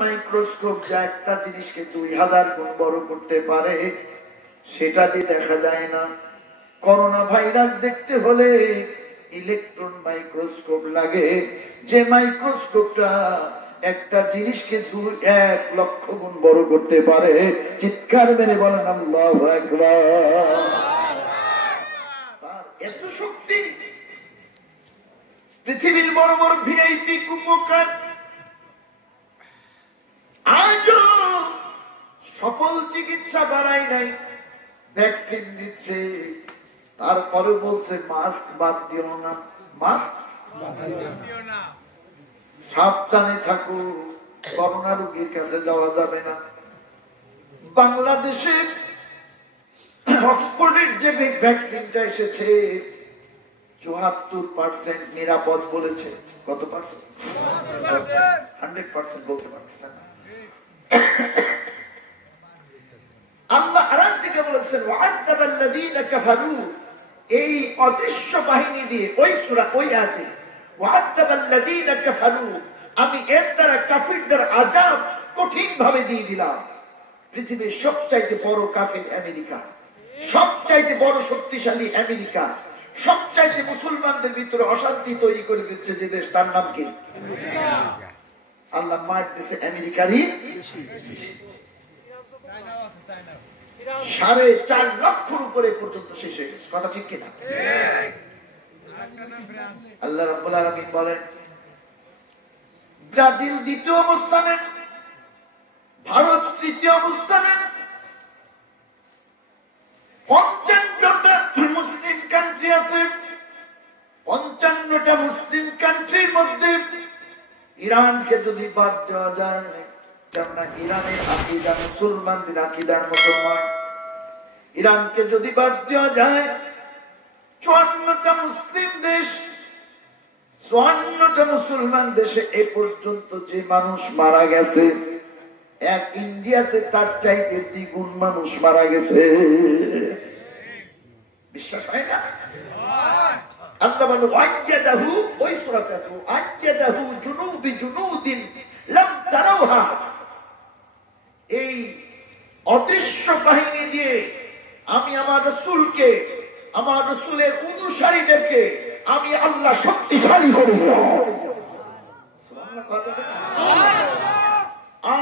Microscope যা একটা জিনিসকে 2000 গুণ বড় করতে পারে সেটা দিয়ে দেখা যায় না। করোনা ভাইরাস দেখতে হলে ইলেকট্রন মাইক্রোস্কোপ লাগে, যে মাইক্রোস্কোপটা একটা জিনিসকে 1 লক্ষ গুণ বড় করতে পারে। চিৎকার মেরে বলেন আল্লাহু আকবার। তার এত শক্তি। পৃথিবীর বড় বড় ভিআইপি কুপকার আজও সফল চিকিৎসা বাড়ায় নাই, ভ্যাকসিন দিচ্ছে, তারপরে বলছে মাস্ক বাদ দিও না, মাস্ক সাবধানে থাকো, করোনা রোগীর কাছে যাওয়া যাবে না। বাংলাদেশে অক্সফোর্ডের যে ভ্যাকসিনটা এসেছে 74% নিরাপদ বলেছে। কত পার্সেন্ট? 100% বলতে পারছে না। আল্লাহ আরাম থেকে বলেছেন ওয়া'আযাবাল্লাযীনা কাফারু, এই অদৃশ্য বাহিনী দিয়ে ওই সূরা ওই আয়াতে ওয়া'আযাবাল্লাযীনা কাফারু, আমি এর দ্বারা কাফিরদের আযাব কঠিন ভাবে দিয়ে দিলাম। পৃথিবীর সবচাইতে বড় কাফির আমেরিকা, সবচাইতে বড় শক্তিশালী আমেরিকা, সবচাইতে মুসলমানদের ভিতরে অশান্তি তৈরি করে দিচ্ছে যে দেশ, তার নাম কি? আল্লাহ মার দিছে আমেরিকারই 4.5 লক্ষর উপরে পর্যন্ত শেষ হয়ে গেছে। কথা ঠিক কিনা? আল্লাহ রাব্বুল আলামিন বলেন ব্রাজিল দ্বিতীয় অবস্থানে, ভারত তৃতীয় অবস্থানে, 55টা মুসলিম কান্ট্রি আছে। 55টা মুসলিম কান্ট্রির মধ্যে ইরানকে যদি বাদ দেওয়া যায়, কেননা ইরানের আকীদা মুসলমানদের আকীদার মতো নয়, ইরানকে যদি বাদ দেওয়া যায় 54টা মুসলিম দেশ, 54টা মুসলমান দেশে এ পর্যন্ত যে মানুষ মারা গেছে, এক ইন্ডিয়াতে তার চাইতে 2 গুণ মানুষ মারা গেছে। বিশ্বাস হয় না? আল্লাহ বলে ওয়াইয়াদাহু, ওই সূরাতে আছে ওয়াইয়াদাহু জুনুবি জুনুদিন লাম তারাউহা, এই অদৃশ্য বাহিনী দিয়ে আমি আমার রাসূলকে, আমার রাসূলের অনুসারীদেরকে আমি আল্লাহ শক্তিশালী করব। সুবহানাল্লাহ।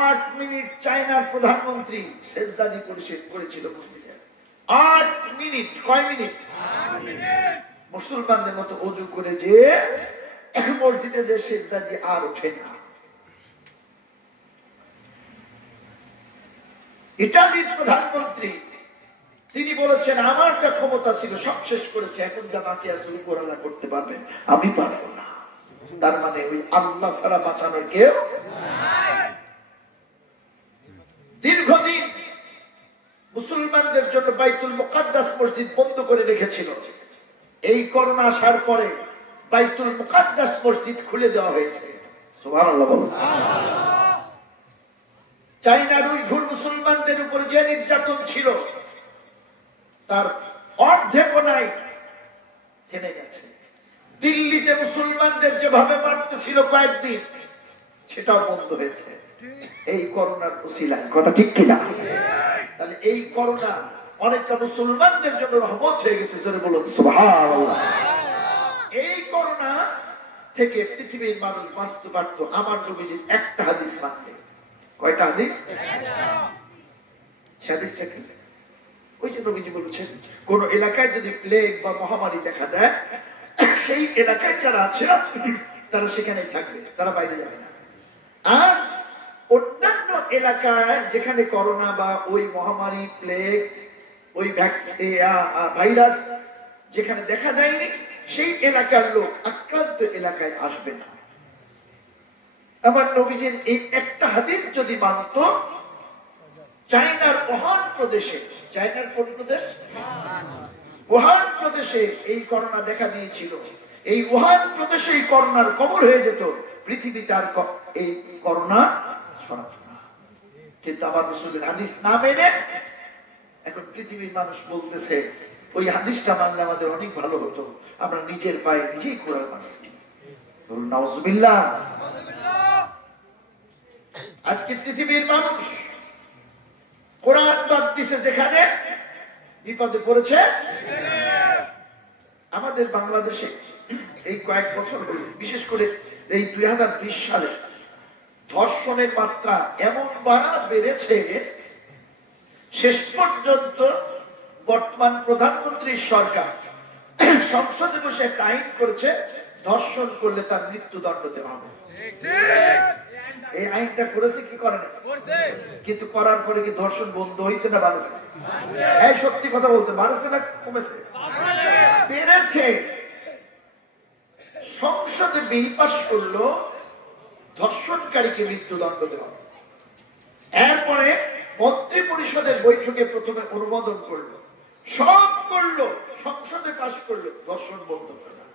8 মিনিট চায়নার প্রধানমন্ত্রী সেজদা করেছিল মসজিদে। 8 মিনিট। কয় মিনিট? 8 মিনিট। মুসলমানদের মতো ওযু করে যে মসজিদে যে সেজদা দিয়ে আর ওঠে না। ইতালির প্রধানমন্ত্রী তিনি বলেছেন আমার যা ক্ষমতা ছিল সব শেষ করেছে, এখন যা বাকি আছে উপরওয়ালা করতে পারবে, আমি পারবো না। তার মানে ওই আল্লাহ ছাড়া বাঁচানোর কেউ নাই। দীর্ঘদিন মুসলমানদের জন্য বাইতুল মুকাদ্দাস মসজিদ বন্ধ করে রেখেছিল। এই করোনা আসার পরে বাইতুল মুকাদ্দাস মসজিদ খুলে দেওয়া হয়েছে। সুবহানাল্লাহ। চায়নার উইঘুর মুসলমানদের উপর যে নির্যাতন ছিল তার অর্ধেকও নাই, থেমে গেছে। দিল্লিতে মুসলমানদের যেভাবে মারতেছিল কয়েকদিন, সেটাও বন্ধ হয়েছে এই করোনার উসিলায়। কথা ঠিক কিনা? তাহলে এই করোনা অনেকটা মুসলমানদের জন্য রহমত হয়ে গেছে। জোরে বলুন সুবহানাল্লাহ। এই করোনা থেকে পৃথিবীর মানুষ বাঁচতে পারত আমার নবীজির একটা হাদিস মানলে। কয়টা হাদিস? সে হাদিসটা কি? ওই যে নবীজি বলেছেন কোন এলাকায় যদি প্লেগ বা মহামারী দেখা দেয়, সেই এলাকায় যারা আছে তারা সেখানেই থাকবে, তারা বাইরে যাবে না। আর অন্যান্য এলাকায় যেখানে করোনা বা ওই মহামারী, প্লেগ, ওই ভাইরাস যেখানে দেখা যায়নি, সেই এলাকার লোক আক্রান্ত এলাকায় আসবে না। আমার নবীজির এই একটা হাদিস যদি মানত, চায়নার ওহান প্রদেশে, চায়নার কোন প্রদেশ? ওহান প্রদেশে এই করোনা দেখা দিয়েছিল, এই ওহান প্রদেশে এই করোনার কবর হয়ে যেত, পৃথিবীতে আর এই করোনা ছড়াতো না। কিন্তু আমার রাসূলের হাদিস না মেনে এখন পৃথিবীর মানুষ বলতেছে ওই হাদিসটা মানলে আমাদের অনেক ভালো হতো, আমরা নিজের পায়ে নিজেই কোরআন মারছি। নাউজুবিল্লাহ। আজকে পৃথিবীর মানুষ কোরআন বাদ দিছে, যেখানে বিপদে পড়েছে। আমাদের বাংলাদেশে এই কয়েক বছর হল, বিশেষ করে এই 2020 সালে ধর্ষণের মাত্রা এমন বেড়েছে, শেষ পর্যন্ত বর্তমান প্রধানমন্ত্রীর সরকার সংসদে বসে একটা আইন করেছে, ধর্ষণ করলে তার মৃত্যুদণ্ড দেওয়া হবে। এই আইনটা করেছে কি করে না, কিন্তু করার পরে কি ধর্ষণ বন্ধ হয়েছে না বাড়ছে? হ্যাঁ, সত্যি কথা বলতে, বাড়ছে না কমেছে? বেড়েছে। সংসদে বিল পাস করলো ধর্ষণকারীকে মৃত্যুদণ্ড দেওয়া। এরপরে মন্ত্রী পরিষদের বৈঠকে প্রথমে অনুমোদন করলো, সব করলো, সংসদে পাস করলো, ধর্ষণ বন্ধ করে না।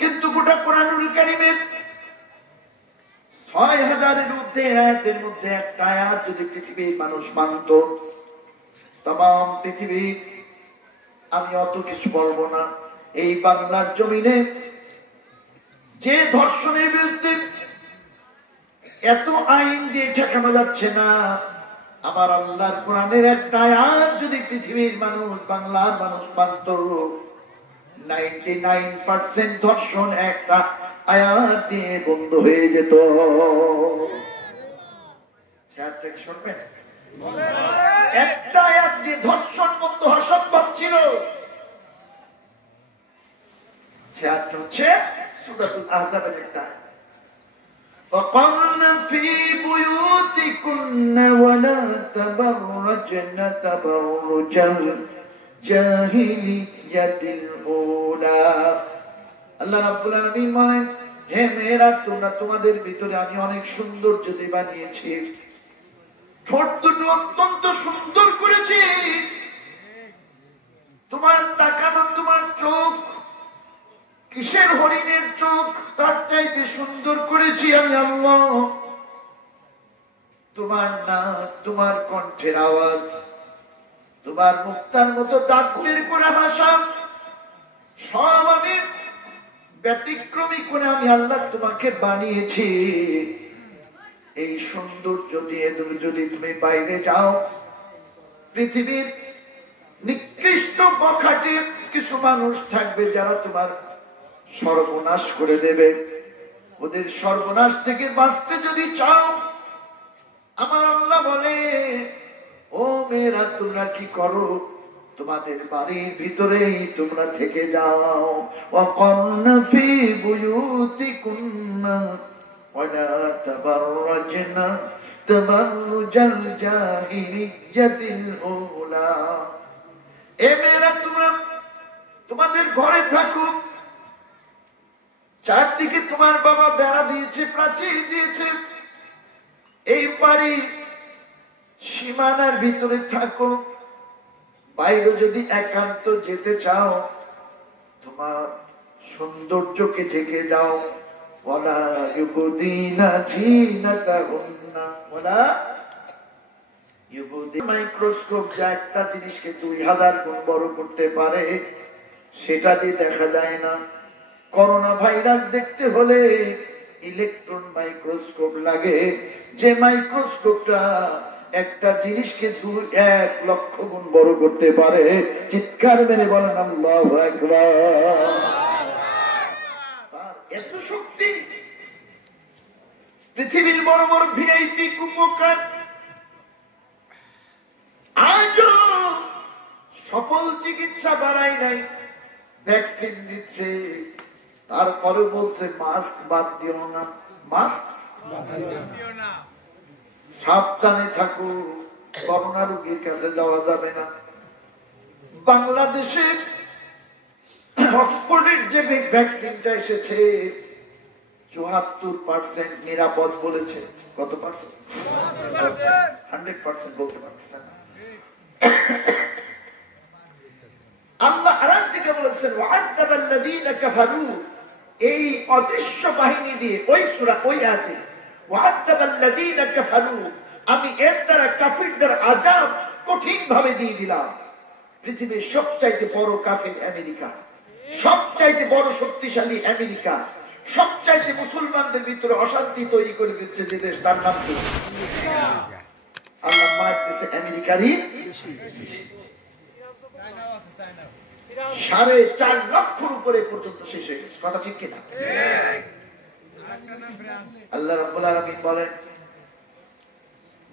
কিন্তু গোটা কোরআনুল কারীমের 6000-এর ঊর্ধ্বে আয়াতের মধ্যে একটা আয়াত যদি পৃথিবীর মানুষ মানত, তাম পৃথিবী, আমি অত কিছু বলবো না, এই বাংলার জমিনে যে ধর্ষণের বিরুদ্ধে এত আইন দিয়ে ঠেকানো যাচ্ছে না, আমার আল্লাহর কোরআনের একটা আয়াত যদি পৃথিবীর মানুষ, বাংলার মানুষ মানত, 99% ধর্ষণ একটা আয়াত দিয়ে বন্ধ হয়ে যেত। শুনবেন, একটা আয়াত দিয়ে ধর্ষণ বন্ধ হওয়া সম্ভব ছিল। হচ্ছে সূরাতুল আহজাবের একটা আয়াত, وَقَرْنَ فِي بُيُوتِكُنَّ وَلَا تَبَرَّجْنَ تَبَرُّجَ الْجَاهِلِيَّةِ الْأُولَى। আল্লাহ রাব্বুল আলামিন বলেন, হে মেয়েরা, তোমরা তোমাদের ভিতরে আমি অনেক সৌন্দর্য দিয়ে বানিয়েছি, ঠোঁট দুটো অত্যন্ত সুন্দর করেছি, তোমার তাকানো, তোমার চোখ কিসের হরিণের চোখ, তার চাইতে সুন্দর করেছি আমি আল্লাহ। তোমার নাক, তোমার কণ্ঠের আওয়াজ, তোমার মুক্তার মতো দাঁত বের করা ভাষা, সব আমি ব্যতিক্রমী করে আমি আল্লাহ তোমাকে বানিয়েছি। এই সৌন্দর্য দিয়ে তুমি যদি তুমি বাইরে যাও, পৃথিবীর নিকৃষ্ট বখাটে কিছু মানুষ থাকবে যারা তোমার সর্বনাশ করে দেবে। ওদের সর্বনাশ থেকে বাঁচতে যদি চাও, আমার আল্লাহ বলে, ও মেয়েরা, তোমরা কি করো, তোমাদের বাড়ির ভিতরেই তোমরা থেকে যাও। ওয়াকারনা ফি বুয়ুতিকুন্না ওয়ালা তাবাররাজনা তাবাররুজাল জাহিলিয়াতিল উলা। এ মেয়েরা, তোমরা তোমাদের ঘরে থাকো, চারদিকে তোমার বাবা বেড়া দিয়েছে, প্রাচীর দিয়েছে, এই বাড়ির সীমানার ভিতরে থাকো। বাইরে যদি একান্ত যেতে চাও, তোমার সৌন্দর্যকে ঢেকে যাও। ওয়ালা ইউবদিনা জিনাতাহুন্না ওয়ালা ইউবদি। মাইক্রোস্কোপ যা একটা জিনিসকে 2000 গুণ বড় করতে পারে, সেটা দিয়ে দেখা যায় না। করোনা ভাইরাস দেখতে হলে ইলেকট্রন মাইক্রোস্কোপ লাগে, যে মাইক্রোস্কোপটা একটা জিনিসকে 1 লক্ষ গুণ বড় করতে পারে। চিৎকার মেরে বলেন আল্লাহু আকবার। তার এত শক্তি। পৃথিবীর বড় বড় ভিআইপি কুপকার আজও সফল চিকিৎসা বাড়ায় নাই, ভ্যাকসিন দিচ্ছে, তারপরে বলছে মাস্ক বাদ দিও না, মাস্ক সাবধানে থাকো, করোনা রোগীর কাছে যাওয়া যাবে না। বাংলাদেশে অক্সফোর্ডের যে ভ্যাকসিনটা এসেছে 74% নিরাপদ বলেছে। কত পার্সেন্ট? 100% বলতে পারছে না। আল্লাহ আরেক জায়গায় বলেছেন, ওয়া'আযাবাল্লাযীনা কাফারু, এই অদৃশ্য বাহিনী দিয়ে, ওই সূরা, ওই আয়াতে, ওয়া'আযাবাল্লাযীনা কাফারু, আমি এর দ্বারা কাফিরদের আযাব কঠিন ভাবে দিয়ে দিলাম। পৃথিবীর সবচাইতে বড় কাফির আমেরিকা, সবচাইতে বড় শক্তিশালী আমেরিকা, সবচাইতে মুসলমানদের ভিতরে অশান্তি তৈরি করে দিচ্ছে যে দেশ, তার নাম কি? আল্লাহ মার্ক দিচ্ছে আমেরিকারই 4.5 লক্ষর উপরে পর্যন্ত শেষ হয়ে গেছে। কথা ঠিক কিনা? আল্লাহ রাব্বুল আলামিন বলেন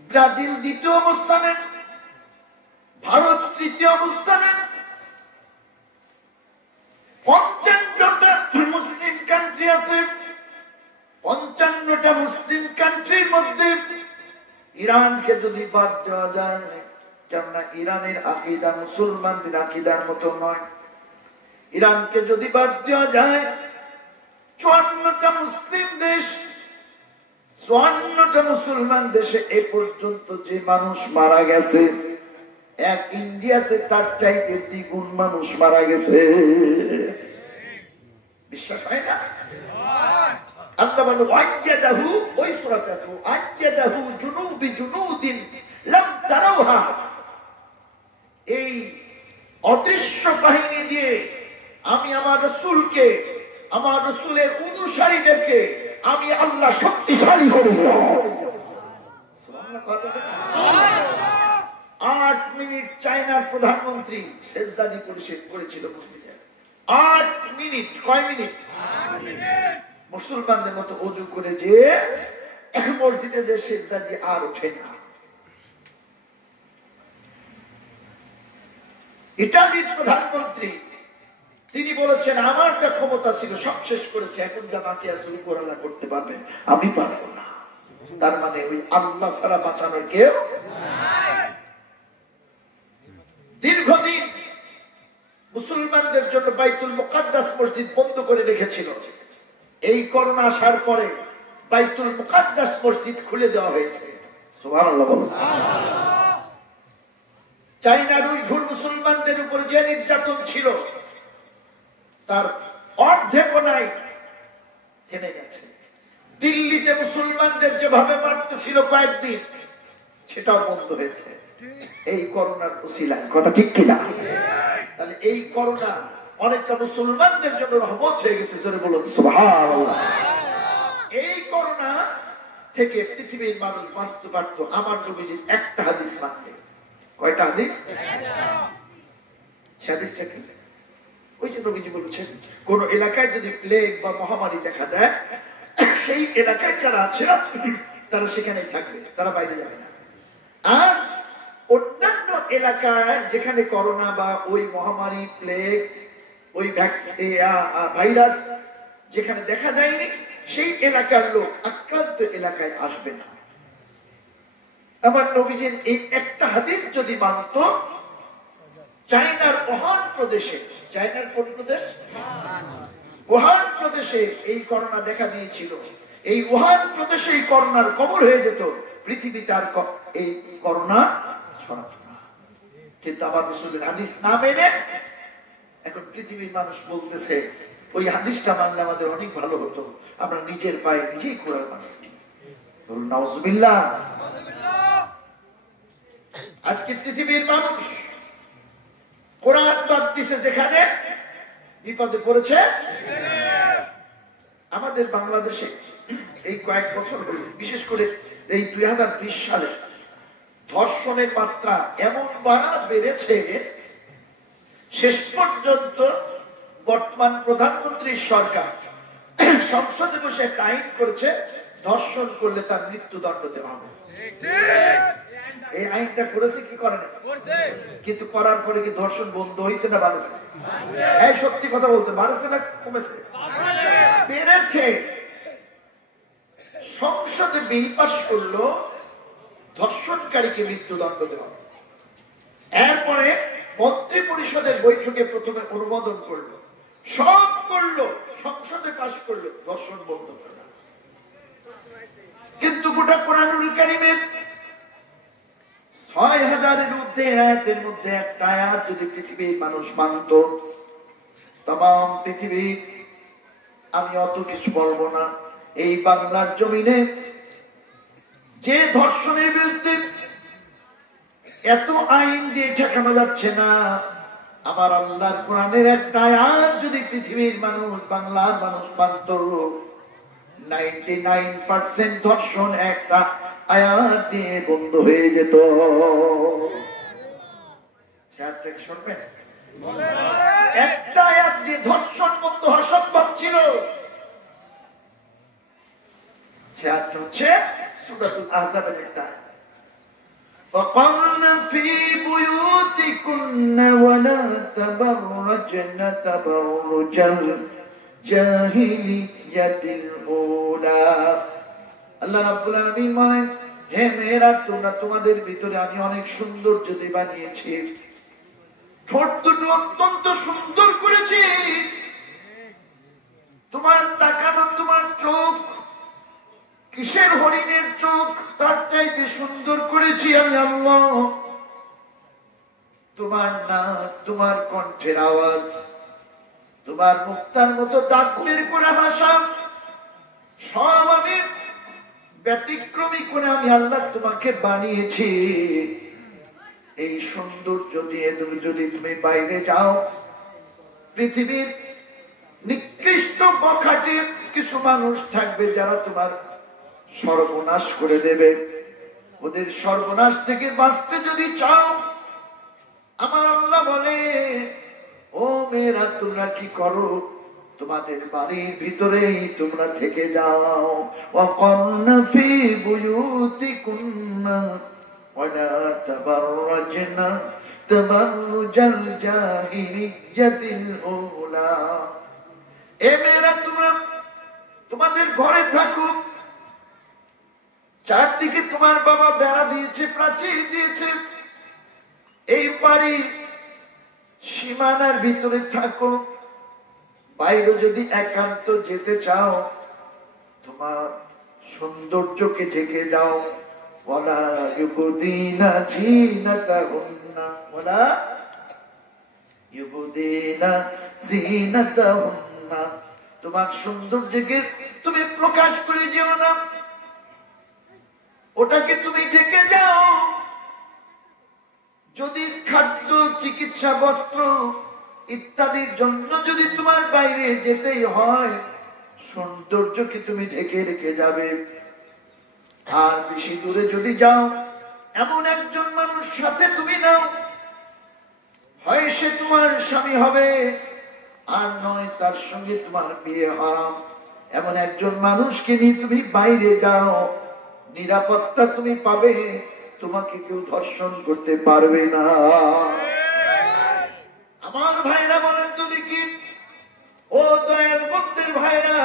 ব্রাজিল 2য় অবস্থানে, ভারত 3য় অবস্থানে, 55টা মুসলিম কান্ট্রি আছে। 55টা মুসলিম কান্ট্রির মধ্যে ইরানকে যদি বাদ দেওয়া যায়, কেননা ইরানের আকীদা মুসলমানদের আকীদার মতো নয়, ইরানকে যদি বাদ দেওয়া যায় 54টা মুসলিম দেশ, 54টা মুসলমান দেশে এ পর্যন্ত যে মানুষ মারা গেছে, এক ইন্ডিয়াতে তার চাইতে 2 গুণ মানুষ মারা গেছে। বিশ্বাস হয় না? আল্লাহ বলেন ওয়াইয়াদাহু, ওই সূরাতে আছে ওয়াইয়াদাহু জুনুবি জুনুদিন লাম তারাউহা, এই অদৃশ্য বাহিনী দিয়ে আমি আমার রাসূলকে, আমার রাসূলের অনুসারীদেরকে আমি আল্লাহ শক্তিশালী করব। সুবহানাল্লাহ। 8 মিনিট চায়নার প্রধানমন্ত্রী সেজদানি করেছিল মসজিদে। 8 মিনিট। কয় মিনিট? 8 মিনিট। মুসলমানদের মতো ওযু করে যে মসজিদে যে সেজদা দিয়ে আর ওঠে না। ইতালির প্রধানমন্ত্রী তিনি বলেছেন আমার যা ক্ষমতা ছিল সব শেষ করেছে, এখন যা বাকি আছে উপরালা করতে পারবেন, আমি পারবো না। তার মানে ওই আল্লাহ ছাড়া বাঁচানোর কেউ নাই। দীর্ঘদিন মুসলমানদের জন্য বাইতুল মুকাদ্দাস মসজিদ বন্ধ করে রেখেছিল। এই করোনা আসার পরে বাইতুল মুকাদ্দাস মসজিদ খুলে দেওয়া হয়েছে। সুবহানাল্লাহ। চায়নার উইঘুর মুসলমানদের উপরে যে নির্যাতন ছিল তার অর্ধেকও নাই, থেমে গেছে। দিল্লিতে মুসলমানদের যেভাবে মারতেছিল কয়েকদিন, সেটাও বন্ধ হয়েছে এই করোনার উসিলায়। কথা ঠিক কিনা? তাহলে এই করোনা অনেকটা মুসলমানদের জন্য রহমত হয়ে গেছে। জোরে বলুন সুবহানাল্লাহ। এই করোনা থেকে পৃথিবীর মানুষ বাঁচতে পারত আমার নবীজির একটা হাদিস মানলে। কয়টা হাদিস? সে হাদিসটা কি? ওই যে নবীজি বলেছেন কোন এলাকায় যদি প্লেগ বা মহামারী দেখা দেয়, সেই এলাকায় যারা আছে তারা সেখানেই থাকবে, তারা বাইরে যাবে না। আর অন্যান্য এলাকায় যেখানে করোনা বা ওই মহামারী, প্লেগ, ওই ভাইরাস যেখানে দেখা দেয়নি, সেই এলাকার লোক আক্রান্ত এলাকায় আসবে না। আমার নবীজির এই একটা হাদিস যদি মানত, চায়নার ওহান প্রদেশে, চায়নার কোন প্রদেশ? ওহান প্রদেশে এই করোনা দেখা দিয়েছিল। এই ওহান প্রদেশে এই করোনার কবর হয়ে যেত, পৃথিবীতে আর এই করোনা ছড়াতো না। কিন্তু আমার রাসূলের হাদিস না মেনে এখন পৃথিবীর মানুষ বলতেছে ওই হাদিসটা মানলে আমাদের অনেক ভালো হতো, আমরা নিজের পায়ে নিজেই কোরআন মারছি। বলুন নাউজুবিল্লাহ। আজকে পৃথিবীর মানুষ কোরআন বাদ দিছে, যেখানে বিপদে পড়েছে। আমাদের বাংলাদেশে এই কয়েক বছর বিশেষ করে এই 2020 সালে ধর্ষণের মাত্রা এমন বেড়েছে, শেষ পর্যন্ত বর্তমান প্রধানমন্ত্রীর সরকার সংসদে বসে একটা আইন করেছে, ধর্ষণ করলে তার মৃত্যুদণ্ড দেওয়া হবে। এই আইনটা করেছে কি করে না? কিন্তু করার পরে কি ধর্ষণ বন্ধ হয়েছে না বাড়ছে? এই সত্যি কথা বলতে বাড়ছে না কমেছে? বেড়েছে। সংসদে বিল পাস করলো ধর্ষণকারীকে মৃত্যুদণ্ড দেওয়া। এরপরে মন্ত্রী পরিষদের বৈঠকে প্রথমে অনুমোদন করলো, সব করলো, সংসদে পাস করলো, ধর্ষণ বন্ধ করে না। কিন্তু গোটা কোরআনুল কারীমের 6000-এর ঊর্ধ্বে আয়াতের মধ্যে একটা আয়াত যদি পৃথিবীর মানুষ মানত, তাম পৃথিবী, আমি অত কিছু বলবো না, এই বাংলার জমিনে যে ধর্ষণের বিরুদ্ধে এত আইন দিয়ে ঠেকানো যাচ্ছে না, আমার আল্লাহর কোরআনের একটা আয়াত যদি পৃথিবীর মানুষ, বাংলার মানুষ মানত, 99% ধর্ষণ একটা আয়াত দিয়ে বন্ধ হয়ে যেত। শুনবেন, একটা আয়াত দিয়ে ধর্ষণ বন্ধ হওয়া সম্ভব ছিল। হচ্ছে সূরাতুল আহজাবের একটা আয়াত, وقرن في بيوتكن ولا تبرجن تبرج الجاهلية الأولى। আল্লাহ রাব্বুল আলামিন বলেন, হে মেয়েরা, তোমরা তোমাদের ভিতরে আমি অনেক সুন্দর যদি বানিয়েছি, ঠোঁট দুটো অত্যন্ত সুন্দর করেছি, তোমার তাকানো, তোমার চোখ কিসের হরিণের চোখ, তার চাইতে সুন্দর করেছি আমি আল্লাহ। তোমার নাক, তোমার কণ্ঠের আওয়াজ, তোমার মুক্তার মতো দাঁত বের করে ভাষা, সব আমি ব্যতিক্রমী করে আমি আল্লাহ তোমাকে বানিয়েছি। এই সৌন্দর্য দিয়ে তুমি যদি বাইরে যাও, পৃথিবীর নিকৃষ্ট বখাটে কিছু মানুষ থাকবে যারা তোমার সর্বনাশ করে দেবে। ওদের সর্বনাশ থেকে বাঁচতে যদি চাও, আমার আল্লাহ বলে, ও মেয়েরা, তোমরা কি করো, তোমাদের বাড়ির ভিতরেই তোমরা থেকে যাও। ওয়াকারনা ফি বুয়ুতিকুন্না ওয়ালা তাবাররাজনা তাবাররুজাল জাহিলিয়াতিল উলা। এ মেয়েরা, তোমরা তোমাদের ঘরে থাকো, চারদিকে তোমার বাবা বেড়া দিয়েছে, প্রাচীর দিয়েছে, এই বাড়ির সীমানার ভিতরে থাকো। বাইরে যদি একান্ত যেতে চাও, তোমার সৌন্দর্যকে ঢেকে যাও। ওয়ালা ইউবদিনা জিনাতাহুন্না ওয়ালা ইউবদিনা জিনাতাহুন্না, তোমার সৌন্দর্যকে তুমি প্রকাশ করে যেও না, ওটাকে তুমি ঢেকে যাও। যদি খাদ্য, চিকিৎসা, বস্ত্র ইত্যাদির জন্য যদি তোমার বাইরে যেতেই হয়, সৌন্দর্যকে তুমি ঢেকে রেখে যাবে। আর বেশি দূরে যদি যাও, এমন একজন মানুষ সাথে তুমি নাও, হয় সে তোমার স্বামী হবে, আর নয় তার সঙ্গে তোমার বিয়ে হারাম। এমন একজন মানুষকে নিয়ে তুমি বাইরে যাও, নিরাপত্তা তুমি পাবে, তোমাকে কেউ ধর্ষণ করতে পারবে না। আমার ভাইরা বলেন তো দেখি, ও দয়াল বন্ধের ভাইরা,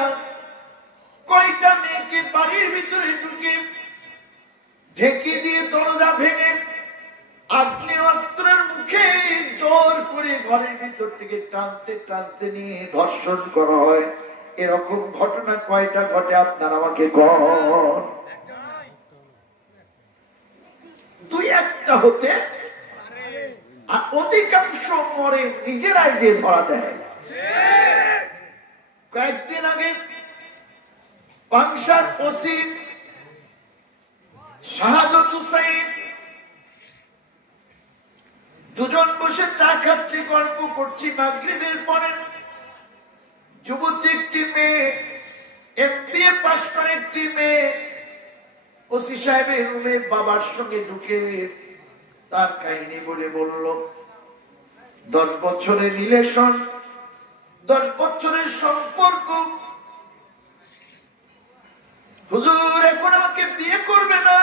কয়টা মেয়েকে বাড়ির ভিতরে ঢুকে ঢেকে দিয়ে দরজা ভেঙে আগ্নেয়াস্ত্রের মুখে জোর করে ঘরের ভিতর থেকে টানতে টানতে নিয়ে ধর্ষণ করা হয়? এরকম ঘটনা কয়টা ঘটে আপনার আমাকে কন? দুই একটা হতে, আর অধিকাংশ মরে নিজেরাই যে ধরা দেয়। কয়েকদিন আগে পাংশার ওসি শাহাদত হুসাইন, দুজন বসে চা খাচ্ছি, গল্প করছি, মাগরিবের পরে যুবতী একটি মেয়ে, এমবিএ পাস করে একটি মেয়ে, ওসি সাহেবের রুমে বাবার সঙ্গে ঢুকে তার কাহিনী বলে বলল, 10 বছরের রিলেশন, 10 বছরের সম্পর্ক, হুজুর এখন আমাকে বিয়ে করবে না,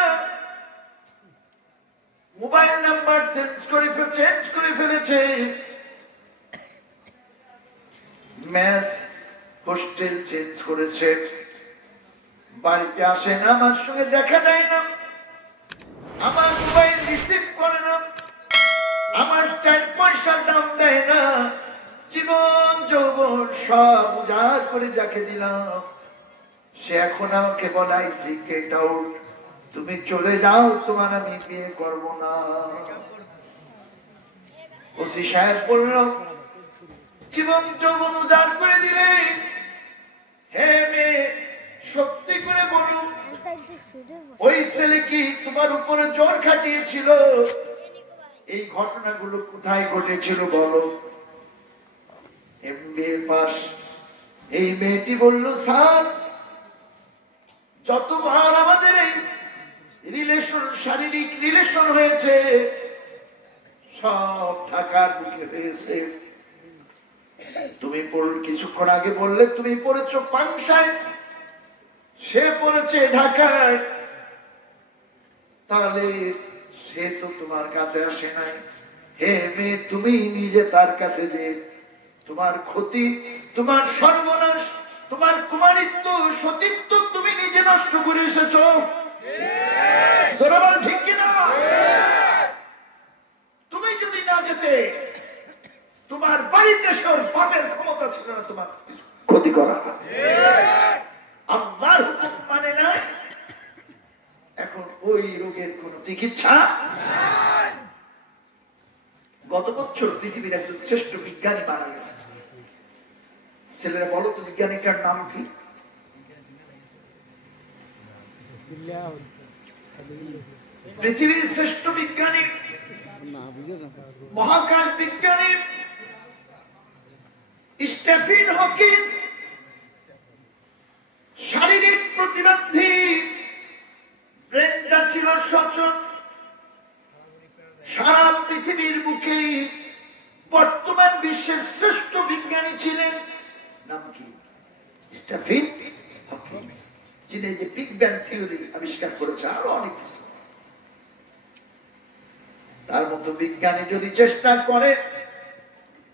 মোবাইল নাম্বার চেঞ্জ করে ফেলেছে, মেস হোস্টেল চেঞ্জ করেছে, বাড়িতে আসে না, আমার সঙ্গে দেখা যায় না, আমার মোবাইল রিসিভ করে না, আমার 4 পয়সা দাম দেয় না, জীবন যৌবন সব উজাড় করে যাকে দিলাম, সে এখন আমাকে বলাইছি গেট আউট, তুমি চলে যাও, তোমার আমি বিয়ে করবো না। ওসি সাহেব বলল, জীবন যৌবন উজাড় করে দিলে, হে মেয়ে সত্যি করে বলো, ওই ছেলে কি তোমার উপরে জোর খাটিয়েছিল? এই ঘটনাগুলো কোথায় ঘটেছিল বলো? MBA pass. এই মেয়েটি বলল, স্যার যতবার আমাদের এই রিলেশন, শারীরিক রিলেশন হয়েছে, সব ঢাকার মুখে হয়েছে। তুমি কিছুক্ষণ আগে বললে তুমি পড়েছো পাংশায়, সে পড়েছে ঢাকায়, তাহলে সে তো তোমার কাছে আসে নাই। হে মেয়ে, তুমি নিজে তার কাছে যে তোমার ক্ষতি, তোমার সর্বনাশ, তোমার কুমারিত্ব, সতীত্ব তুমি নিজে নষ্ট করে এসেছো। ঠিক কিনা? তুমি যদি না যেতে, তোমার বাড়িতে সর বাপের ক্ষমতা ছিল না তোমার ক্ষতি করা। আল্লাহর হুকুম মানে না। এখন ওই রোগের কোন চিকিৎসা। গত বছর পৃথিবীর একজন শ্রেষ্ঠ বিজ্ঞানী মারা গেছে। ছেলেরা বলো তো বিজ্ঞানীটার নাম কি? পৃথিবীর শ্রেষ্ঠ বিজ্ঞানী, মহাকাশ বিজ্ঞানী স্টিফেন হকিং। শারীরিক প্রতিবন্ধী, ব্রেনটা ছিল সচল। সারা পৃথিবীর বুকে বর্তমান বিশ্বের শ্রেষ্ঠ বিজ্ঞানী ছিলেন। নাম কি? স্টিফেন হকিং, যিনি যে বিগ ব্যাং থিওরি আবিষ্কার করেছে, আরো অনেক কিছু। তার মতো বিজ্ঞানী যদি চেষ্টা করে,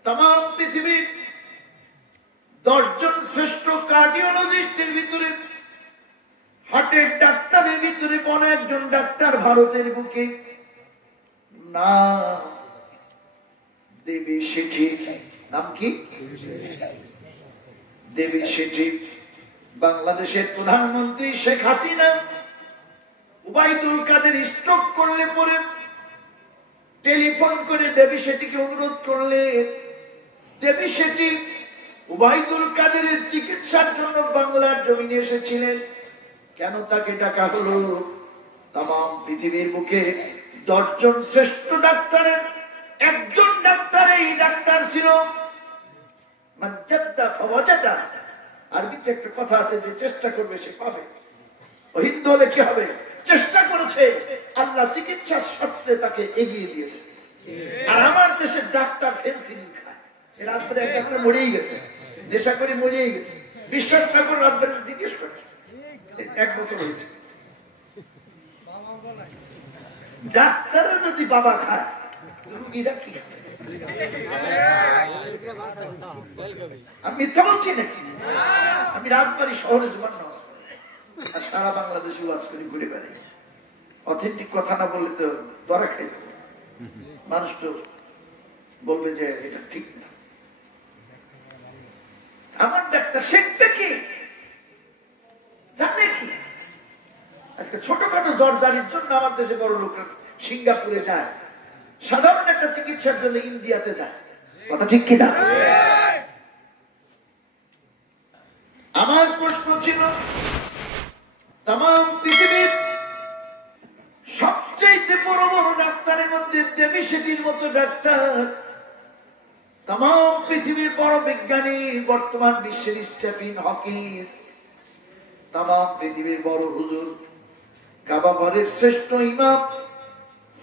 তাম পৃথিবীর 10 জন শ্রেষ্ঠ কার্ডিওলজিস্টের ভিতরে, হার্টের ডাক্তারের ভিতরে কোন একজন ডাক্তার ভারতের বুকে না, দেবী শেঠি। নাম কি? দেবী শেঠি। বাংলাদেশের প্রধানমন্ত্রী শেখ হাসিনা উবাইদুল কাদের স্ট্রোক করলে পরে টেলিফোন করে দেবী শেঠিকে অনুরোধ করলে, দেবী শেঠি উবাইদুল কাদেরের চিকিৎসার জন্য বাংলার জমিনে এসেছিলেন। কেন তাকে ডাকা হলো? তাম পৃথিবীর মুখে 10 জন শ্রেষ্ঠ ডাক্তারের একজন ডাক্তার, এই ডাক্তার ছিল মানজাদা ফাওয়াজাদা। আরবিতে একটা কথা আছে, যে চেষ্টা করবে সে পাবে। হিন্দু হলে কি হবে? চেষ্টা করেছে, আল্লাহ চিকিৎসা শাস্ত্রে তাকে এগিয়ে দিয়েছে। আর আমার দেশের ডাক্তার ফেন্সিডিল খায়, রাতভরে একটা করে মরেই গেছে, নেশা করে মরেই গেছে। বিশ্বাস না করে রাতভরে জিজ্ঞেস করে, 1 বছর হয়েছে। ডাক্তাররা যদি বাবা খায়, রুগীরা কি খায়? আমি মিথ্যা বলছি নাকি? আমি রাজবাড়ী শহরে জোয়ান নামাজ পড়ি, আর সারা বাংলাদেশে ওয়াজ করে ঘুরে বেড়াই। অথেন্টিক কথা না বললে তো ধরা খাই যাবে। মানুষ তো বলবে যে এটা ঠিক না। আমার ডাক্তার শিখবে কি, জানে কি? আজকে ছোটখাটো জ্বর জারির জন্য আমার দেশে বড় লোকরা সিঙ্গাপুরে যায়, সাধারণ একটা চিকিৎসার জন্য ইন্ডিয়াতে যায়। কথা ঠিক কিনা? আমার প্রশ্ন ছিল, তাম পৃথিবীর সবচেয়ে বড় বড় ডাক্তারের মধ্যে দেবী শেঠির মতো ডাক্তার, তাম পৃথিবীর বড় বিজ্ঞানী, বর্তমান বিশ্বের স্টিফেন হকিং, তাম পৃথিবীর বড় হুজুর, কাবা ঘরের শ্রেষ্ঠ ইমাম,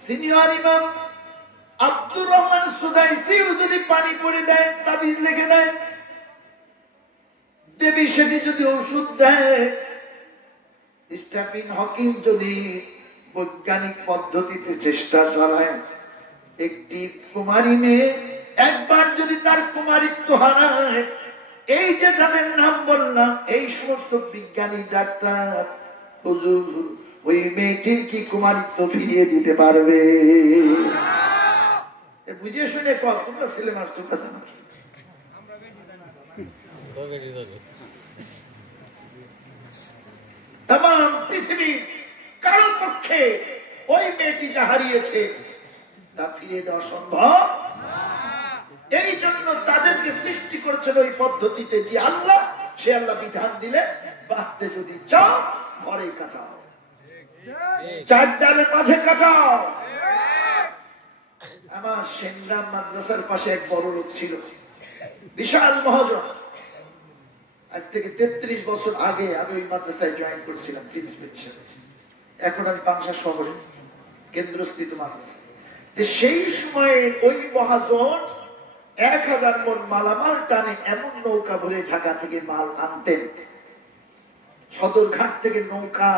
সিনিয়র ইমাম আব্দুর রহমান সুদাইসি যদি পানি পড়ে দেয়, তাবিজ লিখে দেয়, দেবী শেঠি যদি ওষুধ দেয়, স্টিফেন হকিং যদি বৈজ্ঞানিক পদ্ধতিতে চেষ্টা চালায়, একটি কুমারী মেয়ে একবার যদি তার কুমারিত্ব হারায়, এই যে যাদের নাম বললাম, এই সমস্ত বিজ্ঞানী ডাক্তার, হুজুর, ওই মেয়েটির কি কুমারিত্ব ফিরিয়ে দিতে পারবে? বুঝিয়ে শুনে কর, তোমরা ছেলে মানুষ, তোমরা জানো। তাম পৃথিবী কারো পক্ষে ওই মেয়েটি যা হারিয়েছে তা ফিরিয়ে দেওয়া সম্ভব। এই জন্য তাদেরকে সৃষ্টি করেছেন ওই পদ্ধতিতে, যে আল্লাহ, সে আল্লাহ বিধান দিলে বাঁচতে যদি চাও ঘরে কাটাও, 4 ডালের মাঝে কাটাও। আমার সেনগ্রাম মাদ্রাসার পাশে এক বড় লোক ছিল, বিশাল মহাজন। আজ থেকে 33 বছর আগে আমি ওই মাদ্রাসায় জয়েন করেছিলাম প্রিন্সিপাল হিসেবে। এখন আমি পাংশা শহরে কেন্দ্রস্থিত মাদ্রাসা। সেই সময়ে ওই মহাজন 1000 মণ মালামাল টানে এমন নৌকা ভরে ঢাকা থেকে মাল আনতেন। সদরঘাট থেকে নৌকা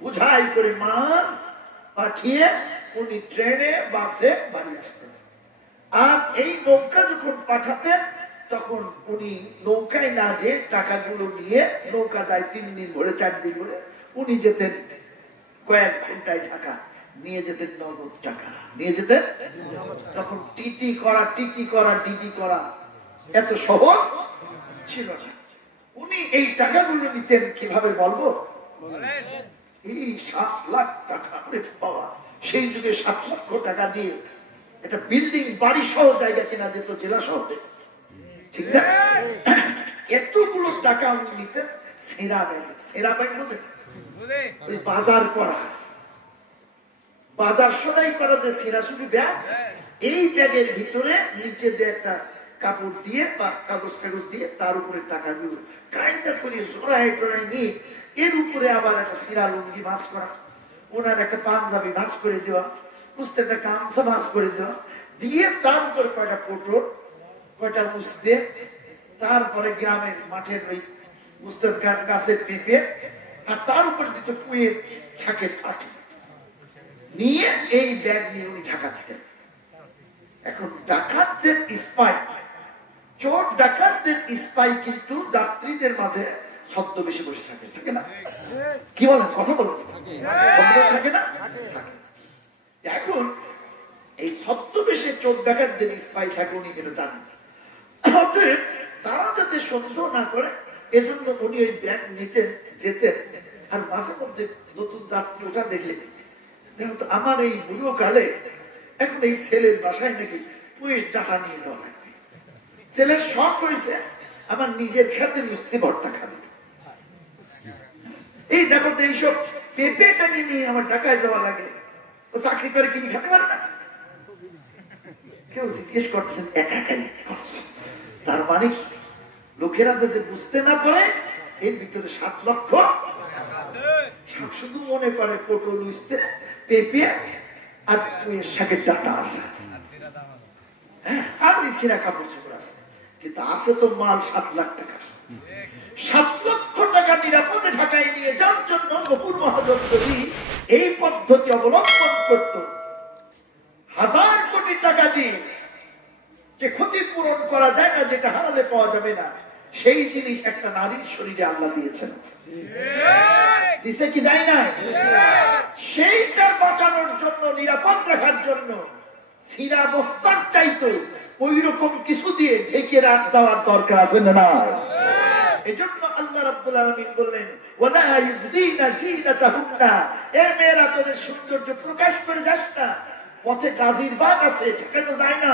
বুঝাই করে মাল পাঠিয়ে উনি ট্রেনে বাসে বাড়ি আসতেন। আর এই নৌকা যখন পাঠাতেন তখন উনি নৌকায় না যে টাকাগুলো নিয়ে, নৌকা যায় 3 দিন ঘুরে 4 দিন ঘুরে, উনি যেতেন কয়েক ঘন্টায় ঢাকা নিয়ে যেতেন, নগদ টাকা নিয়ে যেতেন। তখন টিটি করা ডিডি করা এত সহজ ছিল না। উনি এই টাকাগুলো নিতেন কিভাবে বলবো? এই 7 লাখ টাকা পাওয়া, সেই যুগে 7 লক্ষ টাকা দিয়ে একটা বিল্ডিং বাড়ি সহ জায়গা কেনা যেত জেলা শহরে, ঠিক না? এতগুলো টাকা উনি নিতেন সেরা ব্যাগ। সেরা ব্যাগ বুঝেন? ওই বাজার করা, বাজার সদাই করা যে সিরাসুরি ব্যাগ, এই ব্যাগের ভিতরে নিচে দিয়ে একটা কাপড় দিয়ে বা কাগজ দিয়ে তার উপরে টাকাগুলো কায়দা করে জোড়ায় টোড়ায় নিয়ে এর উপরে আবার একটা সিরা লুঙ্গি ভাঁজ করা, ওনার একটা পাঞ্জাবি ভাঁজ করে দেওয়া, বুঝতে একটা গামছা ভাঁজ করে দেওয়া, দিয়ে তার উপরে কয়টা পটল, কয়টা মুস্তে, তারপরে গ্রামের মাঠের ওই মুস্তের গাছের পেঁপে, আর তার উপরে দিত কুয়ের ছাকের পাটি নিয়ে এই ব্যাগ নিয়ে উনি ঢাকা যেতেন। এখন ডাকাতদের স্পাই, চোর ডাকাতদের স্পাই কিন্তু যাত্রীদের মাঝে ছদ্মবেশে বসে থাকে, থাকে না? কি বলেন? কথা বলেন, থাকে না? এখন এই ছদ্মবেশে চোর ডাকাতদের স্পাই থাকে, উনি এটা জানেন। তারা যাতে সন্দেহ না করে এজন্য উনি ওই ব্যাগ নিতেন, যেতেন। আর মাঝে মধ্যে নতুন যাত্রী ওটা দেখলে, দেখো তো আমার এই বুড়ো কালে এখন এই ছেলের বাসায় নাকি পুলিশ ডাটা নিয়ে যাওয়া লাগবে। ছেলের শখ হয়েছে আমার নিজের খেতে মিষ্টি ভর্তা খাবে। এই দেখো তো এইসব পেঁপেটা নিয়ে আমার ঢাকায় যাওয়া লাগে, ও চাকরি করে কিনে খেতে পারে না। কেউ জিজ্ঞেস করতেছেন একাই, তার মানে লোকেরা যাতে বুঝতে না পারে এর ভিতরে 7 লক্ষ শুধু মনে করে পটল উঠতে পেঁপে আর শাকের ডাটা আছে, আর সিরা কাপড় চোপড় আছে, কিন্তু আছে তো মাল 7 লাখ টাকা। 7 লক্ষ টাকা নিরাপদে ঢাকায় নিয়ে যাওয়ার জন্য গফুর মহাজন যদি এই পদ্ধতি অবলম্বন করত, 1000 কোটি টাকা দিয়ে যে ক্ষতিপূরণ করা যায় না, যেটা হারালে পাওয়া যাবে না, সেই জিনিস একটা নারীর শরীরে আল্লাহ দিয়েছেন। দিছে কি দেয় না? সেইটা বাঁচানোর জন্য, নিরাপদ রাখার জন্য সিরা বস্তার চাইতো ওই রকম কিছু দিয়ে ঢেকে যাওয়ার দরকার আছে না? এজন্য আল্লাহ রাব্বুল আলামিন বললেন, ওয়ালা ইউবদিনা জিনাতাহুন্না, এ মেয়েরা তোদের সৌন্দর্য প্রকাশ করে যাস না। পথে গাজীর বাগ আছে, ঠেকানো যায় না।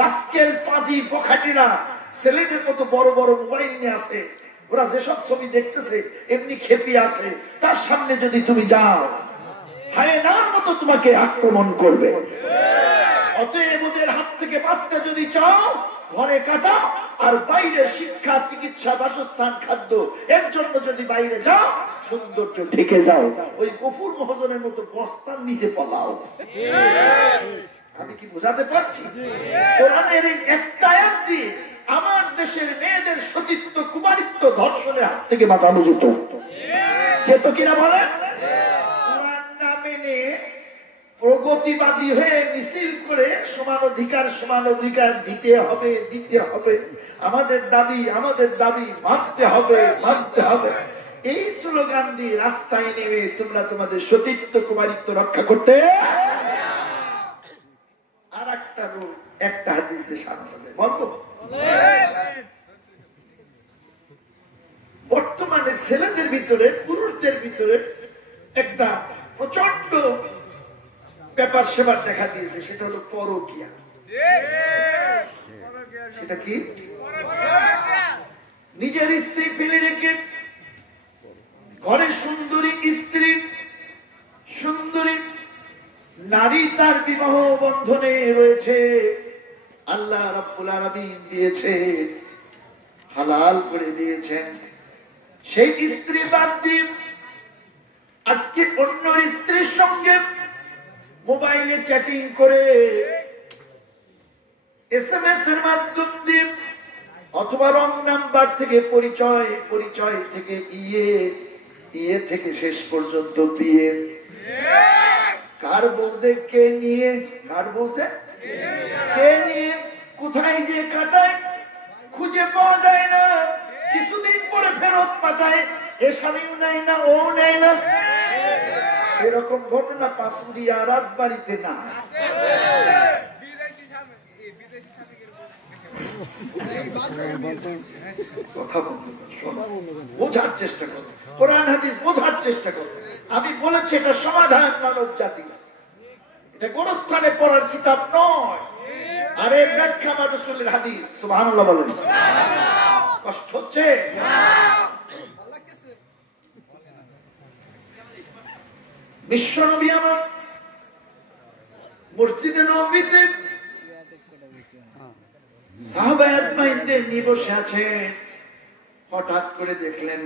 রাস্কেল পাজি বখাটিরা ছেলেদের মতো বড় বড় মোবাইল নিয়ে আছে, ওরা যেসব ছবি দেখতেছে এমনি খেপি আছে, তার সামনে যদি তুমি যাও হায়নার মতো তোমাকে আক্রমণ করবে। অতএব ওদের হাত থেকে বাঁচতে যদি চাও, ঘরে কাটা, আর বাইরে শিক্ষা, চিকিৎসা, বাসস্থান, খাদ্য, এর জন্য যদি বাইরে যাও, সৌন্দর্য ঢেকে যাও, ওই গফুর মহাজনের মতো বস্তার নিচে পলাও। আমি কি বোঝাতে পারছি? কোরআনের এই একটা আয়াত দিয়ে আমার দেশের মেয়েদের সতীত্ব, কুমারিত্ব ধর্ষণের হাত থেকে বাঁচানো যেত, যেত কিনা বলেন? কোরআন না মেনে প্রগতিবাদী হয়ে মিছিল করে সমান অধিকার দিতে হবে, আমাদের দাবি মানতে হবে, এই স্লোগান দিয়ে রাস্তায় নেমে তোমরা তোমাদের সতীত্ব, কুমারিত্ব রক্ষা করতে। আর একটা হাদিস দিয়ে সামনে বলবো, বর্তমানে ছেলেদের ভিতরে, পুরুষদের ভিতরে একটা প্রচন্ড ব্যাপার সেবার দেখা দিয়েছে, সেটা হলো পরকীয়া। সেটা কি? নিজের স্ত্রী ফেলে রেখে ঘরে সুন্দরী স্ত্রী, সুন্দরী নারী তার বিবাহ বন্ধনে রয়েছে, আল্লাহ রাব্বুল আলামিন দিয়েছে হালাল করে দিয়েছেন। সেই স্ত্রী বাদ দিয়ে আজকে অন্য স্ত্রীর সঙ্গে মোবাইলে চ্যাটিং করে, SMS এর মাধ্যম দিয়ে, অথবা রং নাম্বার থেকে পরিচয় থেকে ইয়ে থেকে শেষ পর্যন্ত বিয়ে, কার বলতে কে নিয়ে কোথায় যে কাটায় খুঁজে পাওয়া যায় না, কিছুদিন পরে ফেরত পাঠায়, এ স্বামীও নেয় না, ও নেয় না। এরকম ঘটনা পাঁচুরিয়া রাজবাড়িতে না। কথা বলতে শোনো, বোঝার চেষ্টা করো, কোরআন হাদিস বোঝার চেষ্টা করো। আমি বলেছি এটা সমাধান মানব জাতি, এটা গোরস্থানে পড়ার কিতাব নয়। আরে ব্যাখ্যা আমার রাসূলের হাদিস। সুবহানাল্লাহ বলেন। কষ্ট হচ্ছে? বিশ্বনবী আমার মসজিদে নববীতে সাহাবায়ে আজমাইনদের নিয়ে বসে আছেন। হঠাৎ করে দেখলেন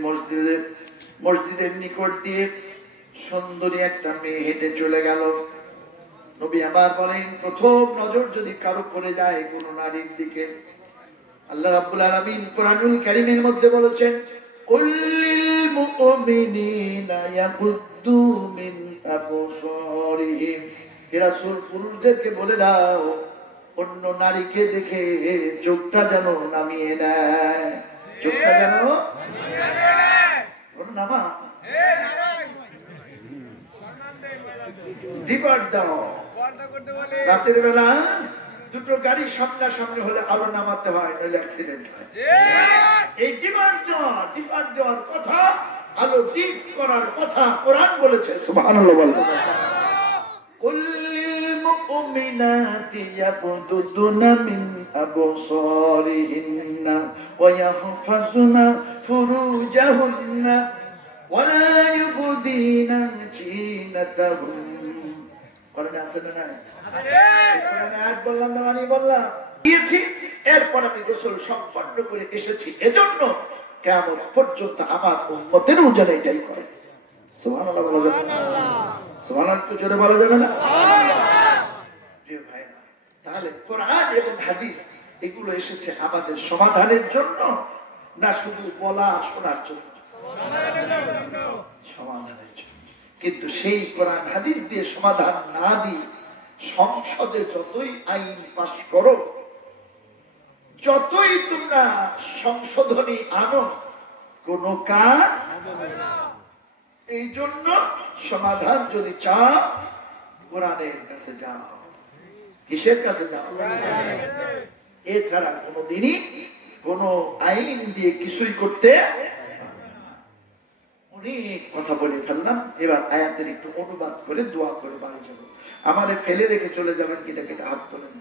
মসজিদের নিকট দিয়ে সুন্দরী একটা মেয়ে হেঁটে চলে গেল। নবী আবার বলেন, প্রথম নজর যদি কারো পড়ে যায় কোন নারীর দিকে, আল্লাহ রাব্বুল আলামিন কোরআনুল কারীমের মধ্যে বলেছেন, কুল্লিল মুমিনিনা ইয়াগুদ্দু মিন আবসারিহিম, হে রাসূল পুরুষদেরকে বলে দাও অন্য নারীকে দেখে চোখটা যেন নামিয়ে নেয়, চোখটা যেন নামা দিবার দাও। রাতের বেলা দুটো গাড়ি সামনাসামনি হলে আলো নামাতে হয়, নইলে অ্যাক্সিডেন্ট হয়। এই ডিপার দেওয়ার কথা, আলো ডিপ করার কথা কোরআন বলেছে। সুবহানাল্লাহ বলেন। কুল্লিল মুমিনাতি ইয়াগুদ্দুনা মিন আবসারিহিন্না ওয়া ইয়াহফাজুনা ফুরুজাহুন্না ওয়া লা ইউবদিনা জিনাতাহুম। কোরআনে আছে না? কোরআনে আয়াত বললাম না, আমি বললাম দিয়েছি, এরপর আমি গোসল সম্পন্ন করে এসেছি, এজন্য কিয়ামত পর্যন্ত আমার উম্মতেরও যেন এটাই করে। সুবহানাল্লাহ বলা যাবে না? সুবহানাল্লাহ তো জোরে বলা যাবে না? প্রিয় ভাইরা, তাহলে কোরআন এবং হাদিস এগুলো এসেছে আমাদের সমাধানের জন্য, না শুধু বলা শোনার জন্য? সমাধানের জন্য। কিন্তু সেই কোরআন হাদিস দিয়ে সমাধান না দিয়ে সংসদে যতই আইন পাশ করো, যতই তোমরা সংশোধনী আনো, কোন কাজ হবে না। এই জন্য সমাধান যদি চাও, কোরআনের কাছে যাও। কিসের কাছে যাও? এছাড়া কোনদিনই কোন আইন দিয়ে কিছুই করতে। অনেক কথা বলে ফেললাম, এবার আয়াতের একটু অনুবাদ করে দোয়া করে বাড়ি যাবো। আমারে ফেলে রেখে চলে যাবেন কিনা, কেটে হাত তোলেন।